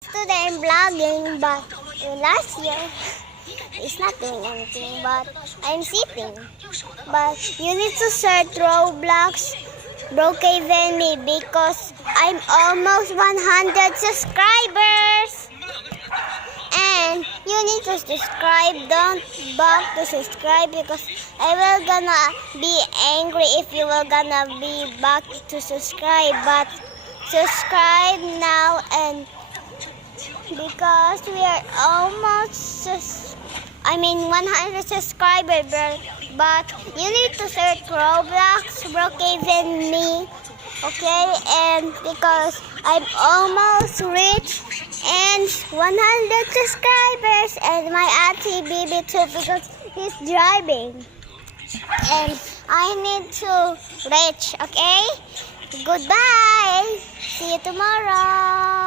Today I'm vlogging, but last year it's not doing anything, but I'm sitting. But you need to search Roblox Brookhaven me because I'm almost 100 subscribers. And you need to subscribe. Don't back to subscribe because I will gonna be angry if you will gonna be back to subscribe. But subscribe now, and because we are almost 100 subscribers, but you need to search Roblox Brookhaven me, okay? And because I'm almost reached and 100 subscribers, and my auntie baby too because he's driving, and I need to reach, okay? Goodbye. See you tomorrow.